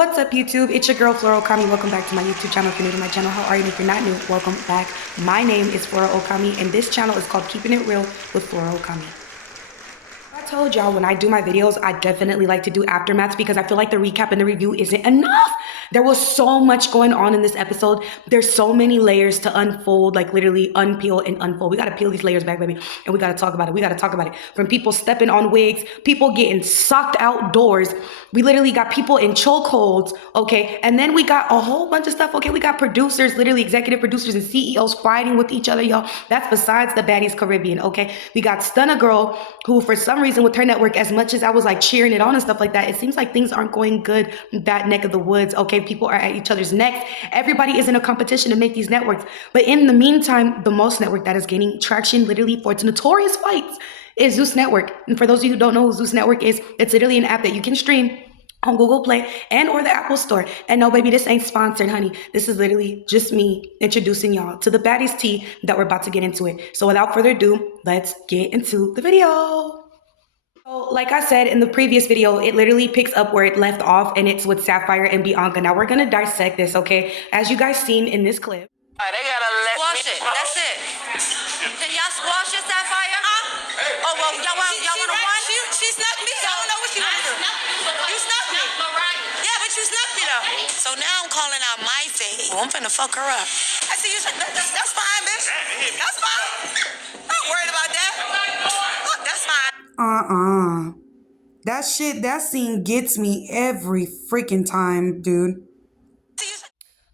What's up, YouTube? It's your girl, Flora Okami. Welcome back to my YouTube channel. If you're new to my channel, how are you? And if you're not new, welcome back. My name is Flora Okami, and this channel is called Keeping It Real with Flora Okami. I told y'all when I do my videos, I definitely like to do aftermaths because I feel like the recap and the review isn't enough. There was so much going on in this episode. There's so many layers to unfold, like literally unpeel and unfold. We got to peel these layers back, baby, and we got to talk about it. We got to talk about it. From people stepping on wigs, people getting sucked outdoors. We literally got people in chokeholds, okay? And then we got a whole bunch of stuff, okay? We got producers, literally executive producers and CEOs fighting with each other, y'all. That's besides the Baddies Carribean, okay? We got Stunna Girl, who for some reason with her network, as much as I was like cheering it on and stuff like that, it seems like things aren't going good in that neck of the woods, okay? People are at each other's necks. Everybody is in a competition to make these networks. But in the meantime, the most network that is gaining traction literally for its notorious fights is Zeus Network. And for those of you who don't know who Zeus Network is, it's literally an app that you can stream on Google Play and or the Apple Store. And no, baby, this ain't sponsored, honey. This is literally just me introducing y'all to the Baddies tea that we're about to get into it. So without further ado, let's get into the video. So, like I said in the previous video, it literally picks up where it left off, and it's with Sapphire and Bianca. Now we're gonna dissect this, okay? As you guys seen in this clip. They gotta let Squash it. That's it. Can y'all squash it, Sapphire? Oh, well, y'all want to run? She snuck me. I don't know what you want to do. You snuck me. Yeah, but you snuck me, though. So now I'm calling out my fave. I'm finna fuck her up. I see you. That's fine, bitch. That's fine. Not worried about that. Look, that's fine. That scene gets me every freaking time, dude.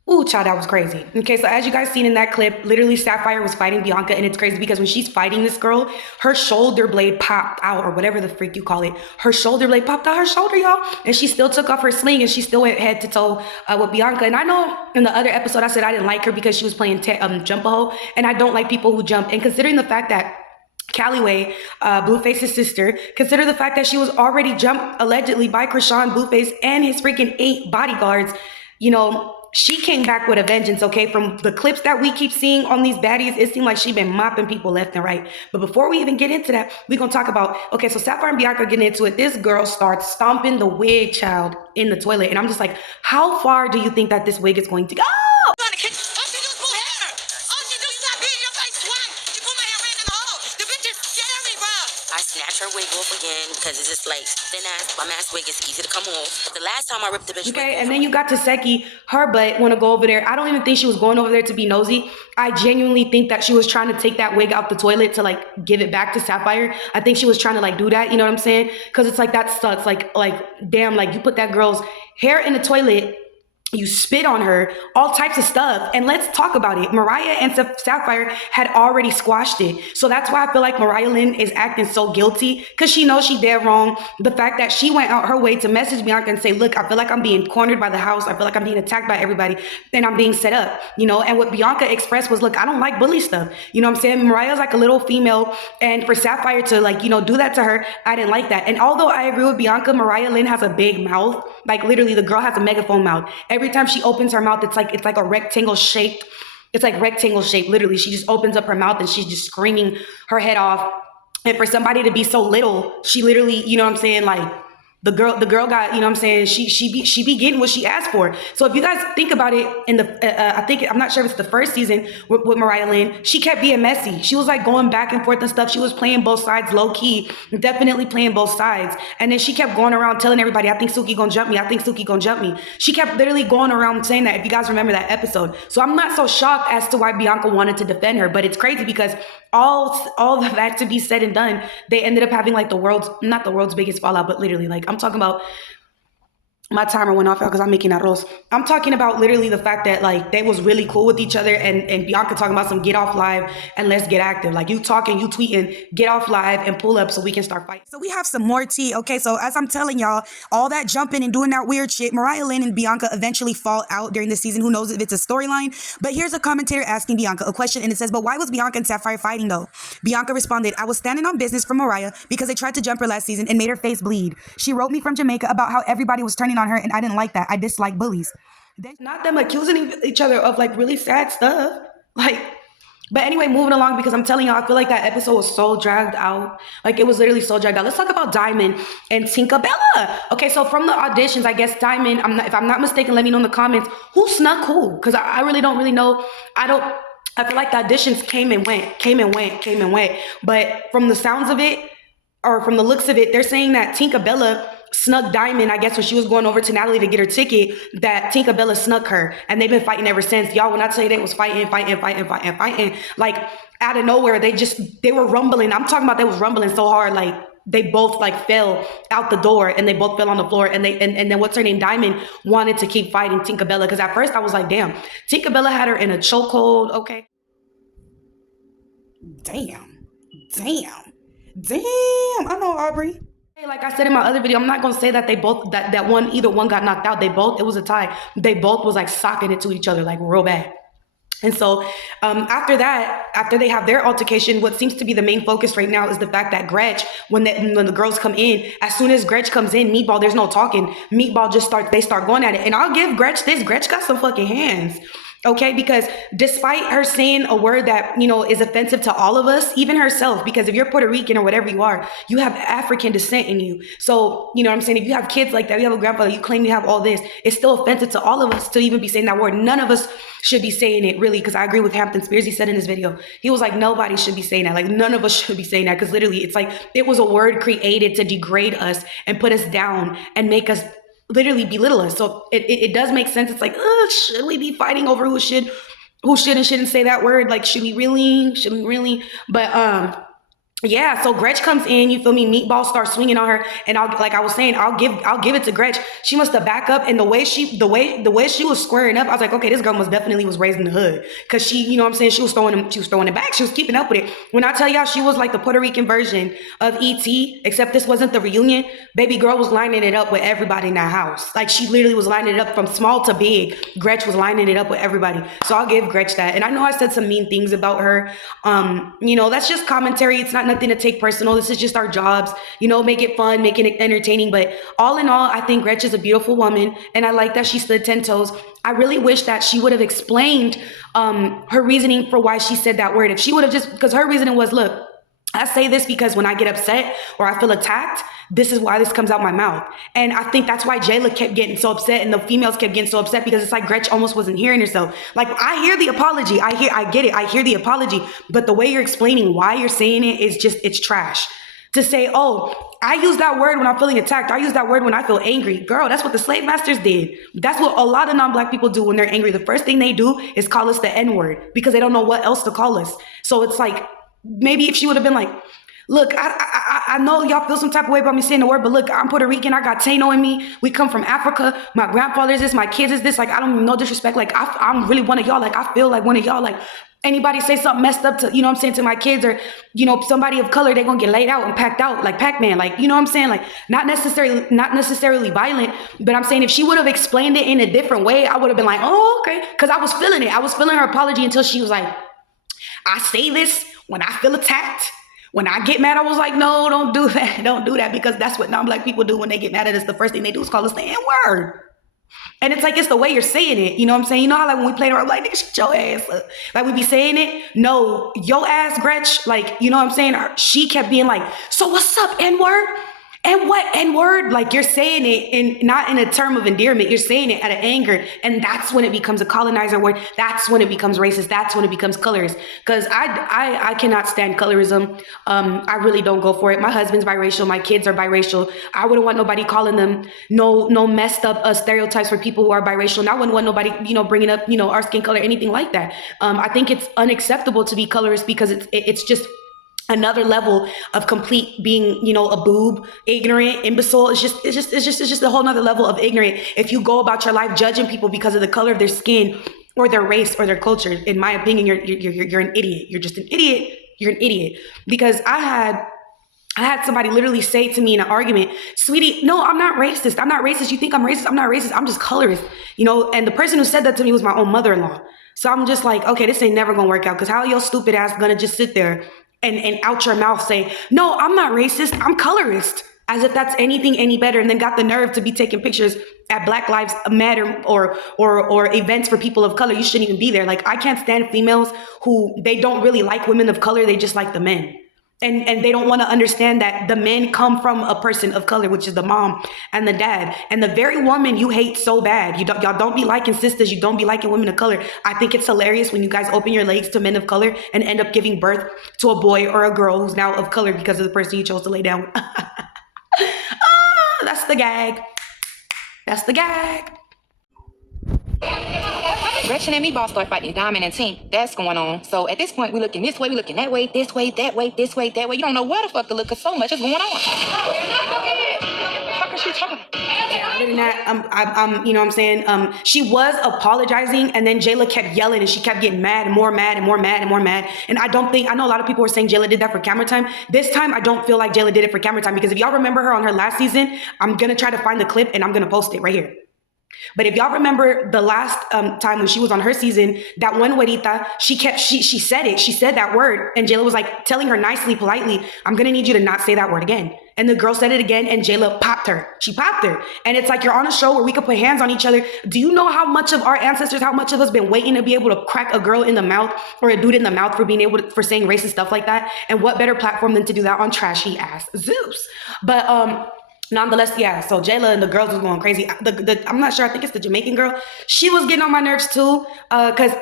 Ooh, child, that was crazy. Okay, so as you guys seen in that clip, literally Sapphire was fighting Bianca, and it's crazy because when she's fighting this girl, her shoulder blade popped out, or whatever the freak you call it. Her shoulder blade popped out her shoulder, y'all, and she still took off her sling, and she still went head to toe with Bianca. And I know in the other episode I said I didn't like her because she was playing jump-a-hoe, and I don't like people who jump. And considering the fact that Calloway, Blueface's sister, consider the fact that she was already jumped allegedly by Chrisean, Blueface, and his freaking 8 bodyguards, you know, she came back with a vengeance, okay? From the clips that we keep seeing on these baddies, it seemed like she's been mopping people left and right. But before we even get into that, we're going to talk about, okay, so Sapphire and Bianca getting into it. This girl starts stomping the wig child in the toilet. And I'm just like, how far do you think that this wig is going to go? Her wig off again because it's just like thin ass, bum ass wig is easy to come off. But the last time I ripped the bitch okay, and then you got Taseki, her butt want to go over there. I don't even think she was going over there to be nosy. I genuinely think that she was trying to take that wig out the toilet to like give it back to Sapphire. I think she was trying to like do that, you know what I'm saying? Because it's like that sucks. Like damn, like you put that girl's hair in the toilet, you spit on her, all types of stuff. And let's talk about it. Mariah and Sapphire had already squashed it. So that's why I feel like Mariah Lynn is acting so guilty, because she knows she did wrong. The fact that she went out her way to message Bianca and say, look, I feel like I'm being cornered by the house. I feel like I'm being attacked by everybody and I'm being set up, you know? And what Bianca expressed was, look, I don't like bully stuff. You know what I'm saying? Mariah's like a little female, and for Sapphire to like, you know, do that to her, I didn't like that. And although I agree with Bianca, Mariah Lynn has a big mouth. Like literally the girl has a megaphone mouth. Every time she opens her mouth, it's like a rectangle shaped. It's like rectangle shaped. Literally, she just opens up her mouth and she's just screaming her head off. And for somebody to be so little, she literally, you know what I'm saying, like the girl got, you know what I'm saying, she be getting what she asked for. So if you guys think about it, in the I'm not sure if it's the first season with Mariah Lynn, she kept being messy. She was like going back and forth and stuff. She was playing both sides low key, definitely playing both sides. And then she kept going around telling everybody, I think Suki gonna jump me. I think Suki gonna jump me. She kept literally going around saying that, if you guys remember that episode. So I'm not so shocked as to why Bianca wanted to defend her, but it's crazy because all of that to be said and done, they ended up having like not the world's biggest fallout, but literally, like, I'm talking about, my timer went off, y'all, because I'm making arroz. I'm talking about literally the fact that like they was really cool with each other, and Bianca talking about some get off live and let's get active. Like you talking, you tweeting, get off live and pull up so we can start fighting. So we have some more tea, okay? So as I'm telling y'all, all that jumping and doing that weird shit, Mariah Lynn and Bianca eventually fall out during the season. Who knows if it's a storyline? But here's a commentator asking Bianca a question, and it says, but why was Bianca and Sapphire fighting though? Bianca responded, I was standing on business for Mariah because they tried to jump her last season and made her face bleed. She wrote me from Jamaica about how everybody was turning on her, and I didn't like that. I dislike bullies. Not them accusing each other of like really sad stuff. Like, But anyway, moving along, because I'm telling y'all, I feel like that episode was so dragged out. Like, it was literally so dragged out. Let's talk about Diamond and Tinaballa. Okay, so from the auditions, I guess Diamond, if I'm not mistaken, let me know in the comments who snuck who, because I really don't really know. I feel like the auditions came and went. But from the sounds of it, or from the looks of it, they're saying that Tinaballa snuck Diamond, I guess when she was going over to Natalie to get her ticket, that Tinaballa snuck her. And they've been fighting ever since. Y'all, when I tell you they was fighting, like out of nowhere, they were rumbling. I'm talking about they was rumbling so hard, like they both like fell out the door and they both fell on the floor. And then what's her name? Diamond wanted to keep fighting Tinaballa, because at first I was like, damn, Tinaballa had her in a chokehold. Okay. Damn. I know, Aubrey. Like I said in my other video, I'm not gonna say that they both that either one got knocked out. It was a tie. They both was like socking it to each other like real bad. And so after they have their altercation, what seems to be the main focus right now is the fact that Gretch, when the girls come in, as soon as Gretch comes in, Meatball, there's no talking. Meatball they start going at it. And I'll give Gretch this. Gretch got some fucking hands. Okay, because despite her saying a word that, is offensive to all of us, even herself, because if you're Puerto Rican or whatever you are, you have African descent in you. So, you know what I'm saying? If you have kids like that, you have a grandfather, you claim you have all this, it's still offensive to all of us to even be saying that word. None of us should be saying it, really, because I agree with Hampton Spears. He said in his video, he was like, nobody should be saying that. Like, none of us should be saying that, because literally it's like it was a word created to degrade us and put us down and make us literally belittle us. So it does make sense. It's like, should we be fighting over who should and shouldn't say that word? Like, should we really? But yeah, so Gretch comes in, you feel me? Meatball starts swinging on her, and I'll give it to Gretch. She must have back up, and the way she was squaring up, I was like, okay, this girl must definitely was raised in the hood, because she, you know what I'm saying, she was throwing it back, she was keeping up with it. When I tell y'all, she was like the Puerto Rican version of ET, except this wasn't the reunion. Baby girl was lining it up with everybody in that house. Like, she literally was lining it up from small to big. Gretch was lining it up with everybody. So I'll give Gretch that. And I know I said some mean things about her. That's just commentary. It's not nothing to take personal. This is just our jobs, make it fun, make it entertaining. But all in all, I think Gretch is a beautiful woman, and I like that she stood 10 toes. I really wish that she would have explained her reasoning for why she said that word. If she would have because her reasoning was, look, I say this because when I get upset or I feel attacked, this is why this comes out my mouth. And I think that's why Jayla kept getting so upset and the females kept getting so upset, because it's like Gretch almost wasn't hearing herself. Like, I hear the apology. I get it. I hear the apology. But the way you're explaining why you're saying it is just, it's trash. To say, oh, I use that word when I'm feeling attacked. I use that word when I feel angry. Girl, that's what the slave masters did. That's what a lot of non-Black people do when they're angry. The first thing they do is call us the N-word, because they don't know what else to call us. So it's like, maybe if she would have been like, look, I know y'all feel some type of way about me saying the word, but look, I'm Puerto Rican. I got Taino in me. We come from Africa. My grandfather's this. My kids is this. Like, I don't no disrespect. Like, I'm really one of y'all. Like, I feel like one of y'all. Like, anybody say something messed up to, to my kids, or, somebody of color, they're going to get laid out and packed out like Pac-Man. Like, you know what I'm saying? Like, not necessarily violent, but I'm saying if she would have explained it in a different way, I would have been like, oh, okay. Because I was feeling it. I was feeling her apology until she was like, I say this when I feel attacked. When I get mad, I was like, no, don't do that. Don't do that, because that's what non-Black people do when they get mad at us. The first thing they do is call us the N-word. And it's like, it's the way you're saying it. You know what I'm saying? You know how, like, when we played around, like, nigga, shut your ass up. Like, we be saying it. No, your ass, Gretch. Like, you know what I'm saying? She kept being like, so what's up, N-word? And what N-word? Like, you're saying it not in a term of endearment. You're saying it out of anger. And that's when it becomes a colonizer word. That's when it becomes racist. That's when it becomes colorist. Because I cannot stand colorism. I really don't go for it. My husband's biracial. My kids are biracial. I wouldn't want nobody calling them no messed up stereotypes for people who are biracial. And I wouldn't want nobody, bringing up, our skin color, anything like that. I think it's unacceptable to be colorist, because it's just another level of complete being, a boob, ignorant, imbecile. It's just a whole nother level of ignorant. If you go about your life judging people because of the color of their skin or their race or their culture, in my opinion, you're an idiot. You're just an idiot. You're an idiot. Because I had somebody literally say to me in an argument, sweetie, no, I'm not racist. I'm not racist. You think I'm racist? I'm not racist. I'm just colorist. And the person who said that to me was my own mother-in-law. So I'm just like, okay, this ain't never gonna work out, because how your stupid ass gonna just sit there and out your mouth say, no, I'm not racist, I'm colorist, as if that's anything any better, and then got the nerve to be taking pictures at Black Lives Matter or events for people of color, you shouldn't even be there. Like, I can't stand females who they don't really like women of color. They just like the men. And they don't want to understand that the men come from a person of color, which is the mom and the dad. And the very woman you hate so bad, y'all don't be liking sisters, you don't be liking women of color. I think it's hilarious when you guys open your legs to men of color and end up giving birth to a boy or a girl who's now of color because of the person you chose to lay down with. That's the gag. That's the gag. Gretchen and me boss start fighting Diamond and Tink. That's going on. So at this point, we looking this way, we looking that way, this way, that way, this way, that way. You don't know where the fuck to look because so much is going on. Fuck is she talking about? Other than that, I'm, you know what I'm saying? She was apologizing, and then Jayla kept yelling, and she kept getting mad and more mad and more mad and more mad. And I know a lot of people were saying Jayla did that for camera time. This time, I don't feel like Jayla did it for camera time, because if y'all remember her on her last season, I'm gonna try to find the clip and I'm gonna post it right here. But if y'all remember the last time when she was on her season, that one güerita, she said that word, and Jayla was like telling her nicely, politely, I'm gonna need you to not say that word again. And the girl said it again, and Jayla popped her. She popped her. And it's like, you're on a show where we could put hands on each other. Do you know how much of our ancestors, how much of us been waiting to be able to crack a girl in the mouth or a dude in the mouth for saying racist stuff like that? And what better platform than to do that on trashy ass Zeus? But nonetheless, yeah, so Jayla and the girls was going crazy. I'm not sure, I think it's the Jamaican girl. She was getting on my nerves too, because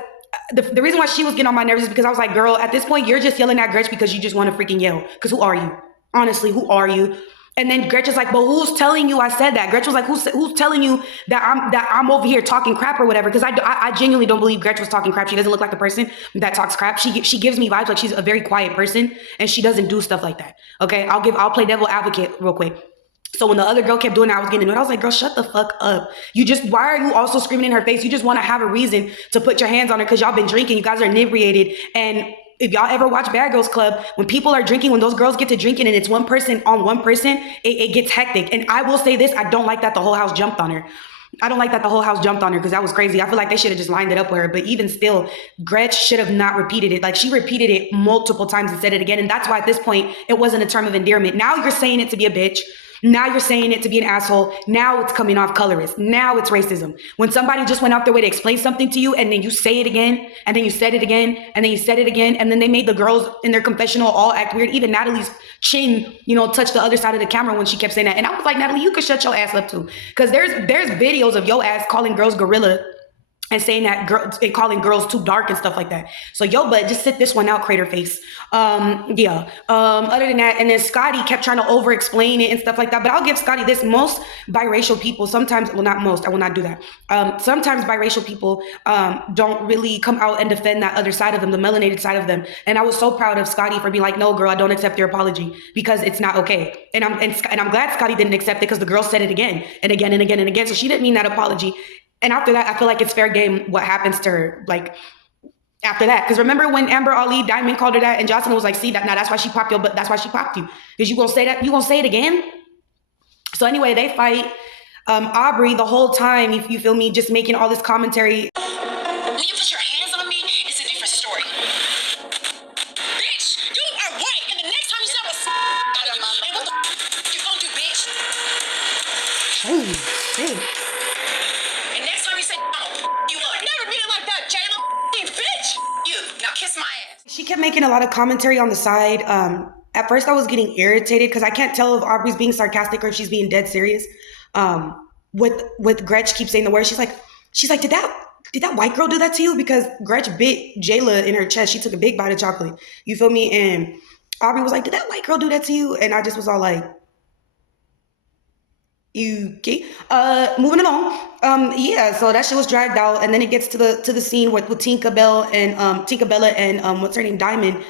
the reason why she was getting on my nerves is because I was like, girl, at this point, you're just yelling at Gretch because you just want to freaking yell. Because who are you? Honestly, who are you? And then Gretch is like, but who's telling you I said that? Gretch was like, who's telling you that I'm over here talking crap or whatever? Because I genuinely don't believe Gretch was talking crap. She doesn't look like the person that talks crap. She gives me vibes like she's a very quiet person, and she doesn't do stuff like that. Okay, I'll play devil advocate real quick. So when the other girl kept doing that, I was getting annoyed. I was like, girl, shut the fuck up. Why are you also screaming in her face? You just want to have a reason to put your hands on her because y'all been drinking. You guys are inebriated. And if y'all ever watch Bad Girls Club, when people are drinking, when those girls get to drinking and it's one person on one person, it gets hectic. And I will say this, I don't like that the whole house jumped on her. I don't like that the whole house jumped on her because that was crazy. I feel like they should have just lined it up with her. But even still, Gretch should have not repeated it. Like, she repeated it multiple times and said it again. And that's why at this point, it wasn't a term of endearment. Now you're saying it to be a bitch. Now you're saying it to be an asshole. Now it's coming off colorist. Now it's racism. When somebody just went out their way to explain something to you, and then you say it again, and then you said it again, and then you said it again, and then they made the girls in their confessional all act weird. Even Natalie's chin, touched the other side of the camera when she kept saying that. And I was like, Natalie, you could shut your ass up too. Because there's videos of your ass calling girls gorilla and saying that girls and calling girls too dark and stuff like that. So yo, but just sit this one out, crater face. Other than that, and then Scotty kept trying to over explain it and stuff like that. But I'll give Scotty this: most biracial people sometimes, well, not most, I will not do that. Sometimes biracial people don't really come out and defend that other side of them, the melanated side of them. And I was so proud of Scotty for being like, no, girl, I don't accept your apology because it's not okay. And I'm glad Scotty didn't accept it because the girl said it again and again and again and again. So she didn't mean that apology. And after that, I feel like it's fair game what happens to her, like, after that. Because remember when Amber Ali, Diamond called her that, and Jocelyn was like, see, now that's why she popped you, but that's why she popped you. Because you gonna say that, you gonna say it again? So anyway, they fight. Aubrey, the whole time, if you feel me, just making all this commentary. When you put your hands on me, it's a different story. Bitch, you are white, and the next time you say what's out of my mouth, what the you gonna do, bitch? Hey. And next time you say, oh, you will never be like that, Jayla. Bitch, you now kiss my ass. She kept making a lot of commentary on the side. At first, I was getting irritated because I can't tell if Aubrey's being sarcastic or if she's being dead serious. With Gretch keep saying the word, she's like, did that white girl do that to you? Because Gretch bit Jayla in her chest. She took a big bite of chocolate. You feel me? And Aubrey was like, did that white girl do that to you? And I just was all like, okay. Moving along. So that shit was dragged out, and then it gets to the scene with Tinaballa and what's her name, Diamond.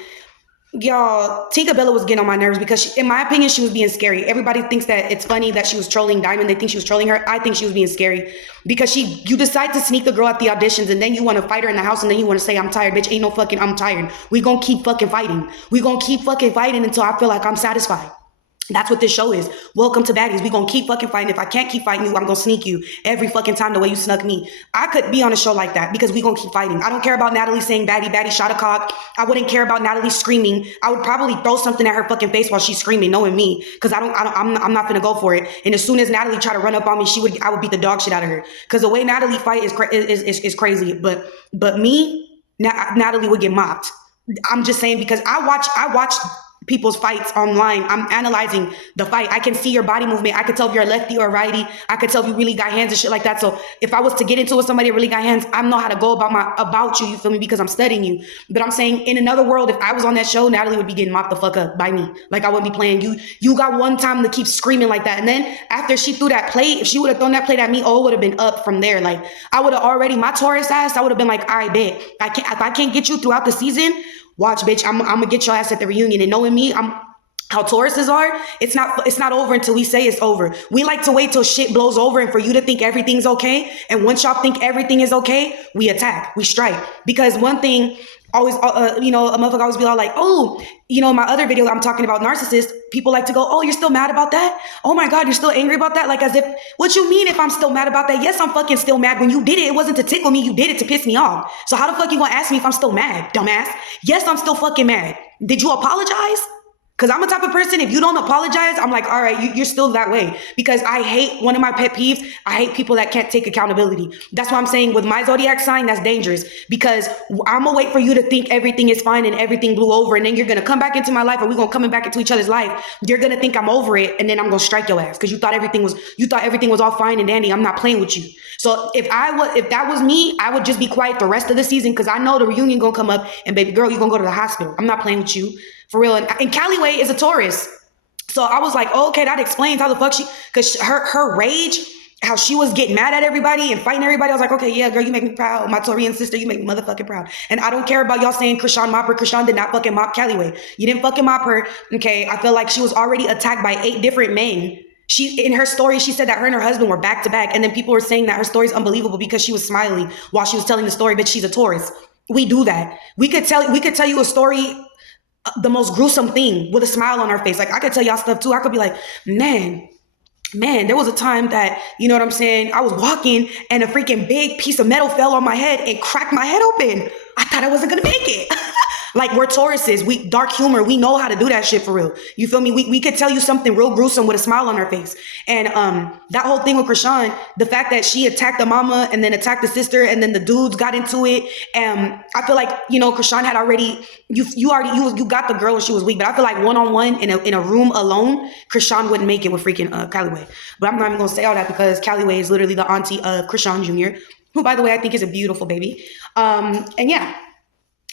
Y'all, Tinaballa was getting on my nerves because in my opinion, she was being scary. Everybody thinks that it's funny that she was trolling Diamond. They think she was trolling her. I think she was being scary because you decide to sneak the girl at the auditions, and then you want to fight her in the house, and then you want to say, I'm tired, bitch. Ain't no fucking I'm tired. We gonna keep fucking fighting. We gonna keep fucking fighting until I feel like I'm satisfied. That's what this show is. Welcome to Baddies. We gonna keep fucking fighting. If I can't keep fighting you, I'm gonna sneak you every fucking time the way you snuck me. I could be on a show like that because we gonna keep fighting. I don't care about Natalie saying baddie, baddie, shot a cock. I wouldn't care about Natalie screaming. I would probably throw something at her fucking face while she's screaming, knowing me, because I'm not gonna go for it. And as soon as Natalie tried to run up on me, I would beat the dog shit out of her. Because the way Natalie fight is crazy. But me, Natalie would get mopped. I'm just saying because I watch people's fights online. I'm analyzing the fight. I can see your body movement. I could tell if you're a lefty or a righty. I could tell if you really got hands and shit like that. So if I was to get into it with somebody that really got hands, I know how to go about you feel me? Because I'm studying you. But I'm saying in another world, if I was on that show, Natalie would be getting mopped the fuck up by me. Like I wouldn't be playing you. You got one time to keep screaming like that. And then after she threw that plate, if she would have thrown that plate at me, it would have been up from there. Like I would have already, my Taurus ass, I would have been like, all right, bet. If I can't get you throughout the season, watch, bitch, I'm gonna get your ass at the reunion. And knowing me, how Tauruses are, it's not over until we say it's over. We like to wait till shit blows over and for you to think everything's okay. And once y'all think everything is okay, we attack, we strike. Because one thing always, a motherfucker always be all like, oh, my other video, I'm talking about narcissists. People like to go, oh, you're still mad about that? Oh my God, you're still angry about that? Like as if, what you mean if I'm still mad about that? Yes, I'm fucking still mad. When you did it, it wasn't to tickle me. You did it to piss me off. So how the fuck you gonna ask me if I'm still mad, dumbass? Yes, I'm still fucking mad. Did you apologize? Because I'm a type of person, if you don't apologize, I'm like, all right, you're still that way. Because I hate, one of my pet peeves, I hate people that can't take accountability. That's why I'm saying with my Zodiac sign, that's dangerous. Because I'm going to wait for you to think everything is fine and everything blew over. And then you're going to come back into my life or we're going to come back into each other's life. You're going to think I'm over it. And then I'm going to strike your ass. Because you thought everything was all fine and dandy. I'm not playing with you. So if that was me, I would just be quiet the rest of the season. Because I know the reunion going to come up and baby girl, you're going to go to the hospital. I'm not playing with you. For real. And Callaway is a Taurus. So I was like, oh, okay, that explains how the fuck because her rage, how she was getting mad at everybody and fighting everybody. I was like, okay, yeah, girl, you make me proud. My Taurian sister, you make me motherfucking proud. And I don't care about y'all saying Chrisean mop her. Chrisean did not fucking mop Callaway. You didn't fucking mop her. Okay. I feel like she was already attacked by 8 different men. In her story, she said that her and her husband were back to back. And then people were saying that her story is unbelievable because she was smiling while she was telling the story, but she's a Taurus. We do that. We could tell you a story, the most gruesome thing with a smile on our face. Like I could tell y'all stuff too. I could be like, man, there was a time that, you know what I'm saying? I was walking and a freaking big piece of metal fell on my head and cracked my head open. I thought I wasn't going to make it. Like we're Tauruses, we dark humor. We know how to do that shit for real. You feel me? We could tell you something real gruesome with a smile on our face. And that whole thing with Chrisean, the fact that she attacked the mama and then attacked the sister and then the dudes got into it. I feel like, Chrisean had already, you got the girl when she was weak, but I feel like one-on-one in a room alone, Chrisean wouldn't make it with freaking Callaway. But I'm not even gonna say all that because Callaway is literally the auntie of Chrisean Jr., who by the way, I think is a beautiful baby. And yeah.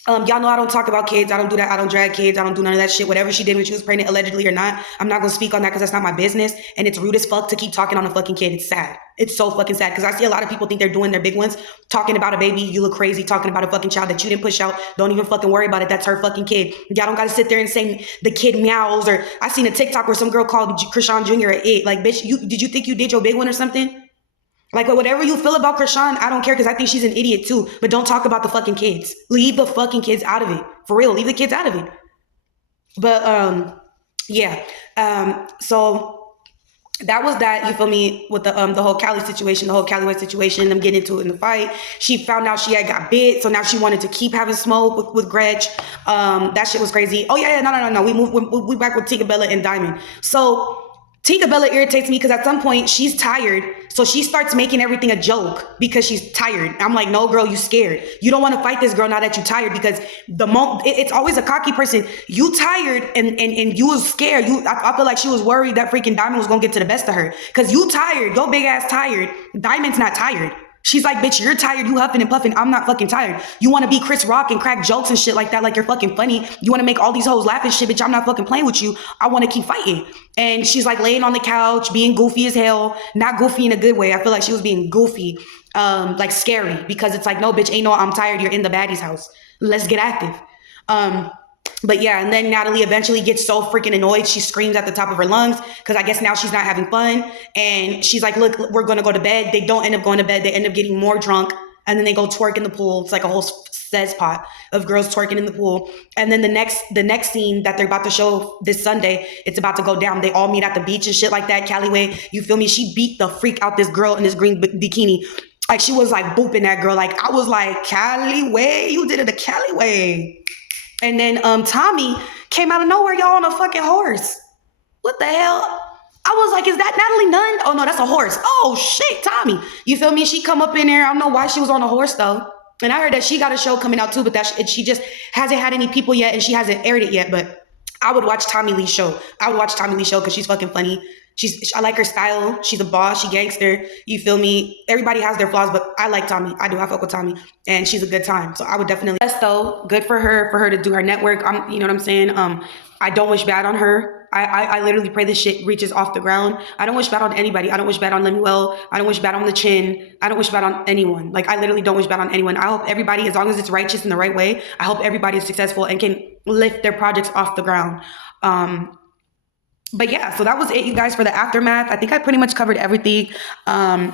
Y'all know I don't talk about kids. I don't do that. I don't drag kids. I don't do none of that shit. Whatever she did when she was pregnant, allegedly or not, I'm not going to speak on that because that's not my business. And it's rude as fuck to keep talking on a fucking kid. It's sad. It's so fucking sad because I see a lot of people think they're doing their big ones, talking about a baby. You look crazy talking about a fucking child that you didn't push out. Don't even fucking worry about it. That's her fucking kid. Y'all don't got to sit there and say the kid meows. Or I seen a TikTok where some girl called Chrisean Jr. a it. Like, bitch, did you think you did your big one or something? Like, whatever you feel about Chrisean, I don't care because I think she's an idiot too. But don't talk about the fucking kids. Leave the fucking kids out of it. For real, leave the kids out of it. But, yeah. So that was that, you feel me, with the whole Cali situation, the whole Callaway situation, them getting into it in the fight. She found out she had got bit, so now she wanted to keep having smoke with Gretch. That shit was crazy. Oh, yeah, no. We back with Tinaballa and Diamond. So Tinaballa irritates me because at some point she's tired. So she starts making everything a joke because she's tired. I'm like, no, girl, you scared. You don't want to fight this girl now that you're tired because it's always a cocky person. You tired and you was scared. I feel like she was worried that freaking Diamond was going to get to the best of her because you tired. Your big ass tired. Diamond's not tired. She's like, bitch, you're tired. You huffing and puffing. I'm not fucking tired. You want to be Chris Rock and crack jokes and shit like that. Like you're fucking funny. You want to make all these hoes laugh and shit, bitch. I'm not fucking playing with you. I want to keep fighting. And she's like laying on the couch, being goofy as hell. Not goofy in a good way. I feel like she was being goofy, like scary because it's like, no, bitch, ain't no, I'm tired. You're in the baddie's house. Let's get active. But yeah, and then Natalie eventually gets so freaking annoyed. She screams at the top of her lungs because I guess now she's not having fun. And she's like, look, we're going to go to bed. They don't end up going to bed. They end up getting more drunk. and then they go twerk in the pool. It's like a whole cess pot of girls twerking in the pool. And then the next scene that they're about to show this Sunday, it's about to go down. They all meet at the beach and shit like that. Callaway, you feel me? She beat the freak out this girl in this green bikini. Like, she was like booping that girl. Like, I was like, Callaway, you did it a Callaway. And then Tommy came out of nowhere, y'all, on a fucking horse. What the hell? I was like, is that Natalie Nunn? Oh no, that's a horse. Oh shit, Tommy. You feel me? She come up in there. I don't know why she was on a horse though. And I heard that she got a show coming out too, but that she just hasn't had any people yet, and she hasn't aired it yet. But I would watch Tommy Lee's show. I would watch Tommy Lee's show because she's fucking funny. I like her style. She's a boss. She gangster. You feel me? Everybody has their flaws, but I like Tommy. I do. I fuck with Tommy, and she's a good time. So I would definitely. Yes, though, good for her to do her network. You know what I'm saying? I don't wish bad on her. I literally pray this shit reaches off the ground. I don't wish bad on anybody. I don't wish bad on Lemuel. I don't wish bad on the Chin. I don't wish bad on anyone. Like, I literally don't wish bad on anyone. I hope everybody, as long as it's righteous in the right way, I hope everybody is successful and can lift their projects off the ground. But yeah, so that was it, you guys, for the aftermath. I think I pretty much covered everything.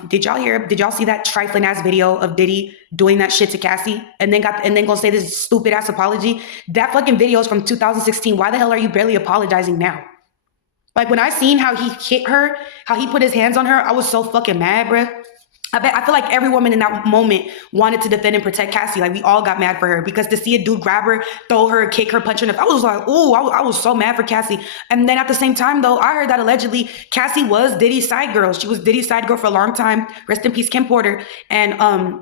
Did y'all see that trifling ass video of Diddy doing that shit to Cassie and then gonna say this stupid ass apology? That fucking video is from 2016. Why the hell are you barely apologizing now? Like, when I seen how he hit her, how he put his hands on her, I was so fucking mad, bruh. I feel like every woman in that moment wanted to defend and protect Cassie. Like, we all got mad for her, because to see a dude grab her, throw her, kick her, punch her in the face, I was like, ooh, I was so mad for Cassie. And then at the same time, though, I heard that allegedly Cassie was Diddy's side girl. She was Diddy's side girl for a long time. Rest in peace, Kim Porter. And I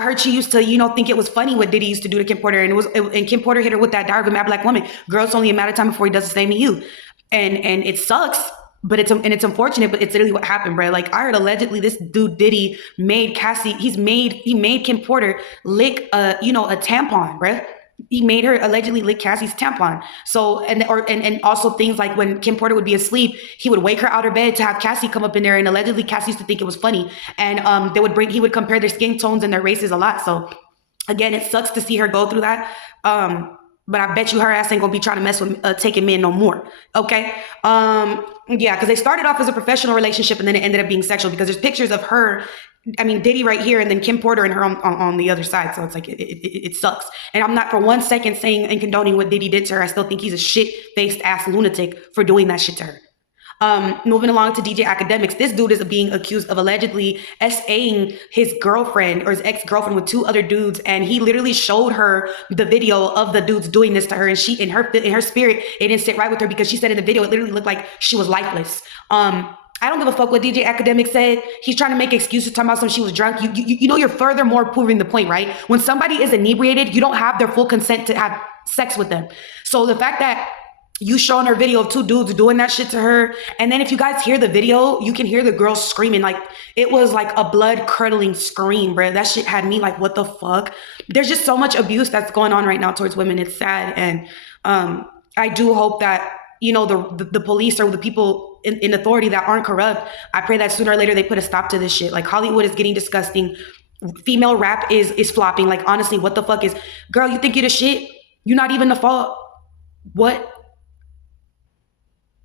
heard she used to, think it was funny what Diddy used to do to Kim Porter, and Kim Porter hit her with that diary of a mad black woman. Girl, it's only a matter of time before he does the same to you. And it sucks. But it's unfortunate, but it's literally what happened, bro. Like, I heard allegedly this dude Diddy made Cassie, he made Kim Porter lick a tampon, bro. He made her allegedly lick Cassie's tampon. So, and also things like when Kim Porter would be asleep, he would wake her out of bed to have Cassie come up in there, and allegedly Cassie used to think it was funny. And he would compare their skin tones and their races a lot. So again, it sucks to see her go through that. But I bet you her ass ain't gonna be trying to mess with taking men no more. Okay. Yeah, because they started off as a professional relationship and then it ended up being sexual, because there's pictures of her, Diddy right here, and then Kim Porter and her on the other side. So it's like, it sucks. And I'm not for 1 second saying and condoning what Diddy did to her. I still think he's a shit-faced ass lunatic for doing that shit to her. Moving along to DJ Academics, this dude is being accused of allegedly SAing his girlfriend or his ex-girlfriend with 2 other dudes, and he literally showed her the video of the dudes doing this to her, and she in her spirit, it didn't sit right with her, because she said in the video it literally looked like she was lifeless. I don't give a fuck what DJ Academic said. He's trying to make excuses, talking about she was drunk. You're furthermore proving the point, right? When somebody is inebriated, you don't have their full consent to have sex with them. So the fact that you showing her video of 2 dudes doing that shit to her, and then if you guys hear the video, you can hear the girl screaming. Like, it was like a blood curdling scream, bro. That shit had me like, what the fuck? There's just so much abuse that's going on right now towards women. It's sad. And I do hope that, the police or the people in authority that aren't corrupt, I pray that sooner or later they put a stop to this shit. Like, Hollywood is getting disgusting. Female rap is flopping. Like, honestly, what the fuck is, girl, you think you're the shit? You're not even the fault.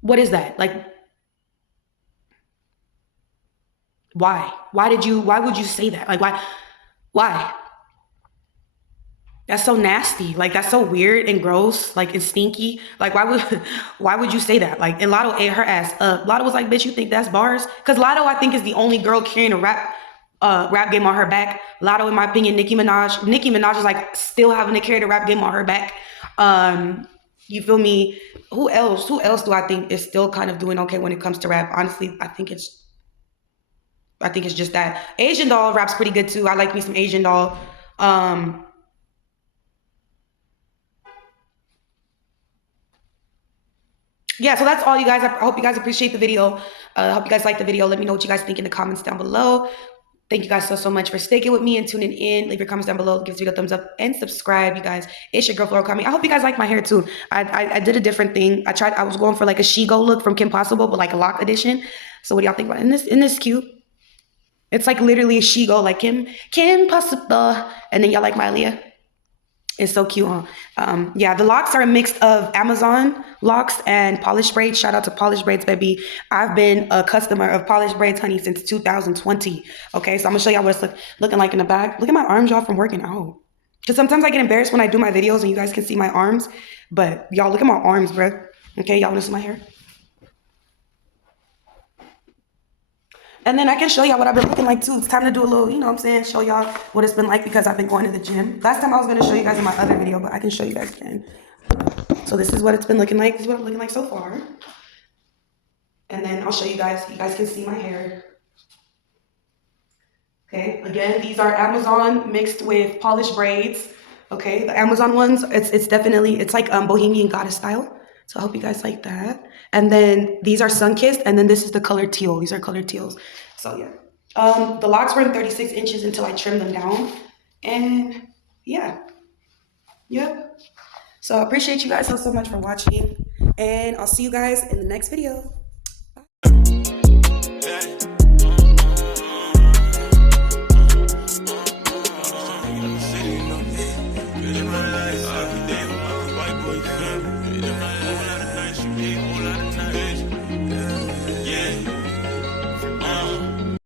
What is that? Like, why? Why would you say that? Like, why? That's so nasty. Like, that's so weird and gross, like, and stinky. Like, why would you say that? Like, and Lotto ate her ass up. Lotto was like, bitch, you think that's bars? Because Lotto, I think, is the only girl carrying a rap game on her back. Lotto, in my opinion, Nicki Minaj is like still having to carry the rap game on her back. You feel me? Who else do I think is still kind of doing okay when it comes to rap? Honestly, I think it's just that. Asian Doll raps pretty good too. I like me some Asian Doll. Yeah, so that's all, you guys. I hope you guys appreciate the video. I hope you guys like the video. Let me know what you guys think in the comments down below. Thank you guys so much for sticking with me and tuning in. Leave your comments down below. Give this video a thumbs up and subscribe, you guys. It's your girl, Flora Kami. I hope you guys like my hair too. I did a different thing. I was going for like a She-Go look from Kim Possible, but like a lock edition. So what do y'all think about it? Isn't this cute? It's like literally a She-Go, like Kim Possible. And then y'all like my Aaliyah. It's so cute, huh? Yeah, the locks are a mix of Amazon locks and polished braids. Shout out to polished braids, baby. I've been a customer of polished braids, honey, since 2020. Okay, so I'm gonna show y'all what it's looking like in the back. Look at my arms, y'all, from working out. Because sometimes I get embarrassed when I do my videos and you guys can see my arms. But y'all, look at my arms, bro. Okay, y'all wanna see my hair? And then I can show y'all what I've been looking like too. It's time to do a little, you know what I'm saying, show y'all what it's been like because I've been going to the gym. Last time I was gonna show you guys in my other video, but I can show you guys again. So this is what it's been looking like. This is what I'm looking like so far. And then I'll show you guys. You guys can see my hair. Okay, again, these are Amazon mixed with polished braids. Okay, the Amazon ones, it's definitely, it's like Bohemian Goddess style. So I hope you guys like that. And then these are sun-kissed, and then this is the color teal. These are colored teals. So yeah. The locks were in 36 inches until I trimmed them down. And yeah. Yep. So I appreciate you guys so much for watching. And I'll see you guys in the next video. Bye.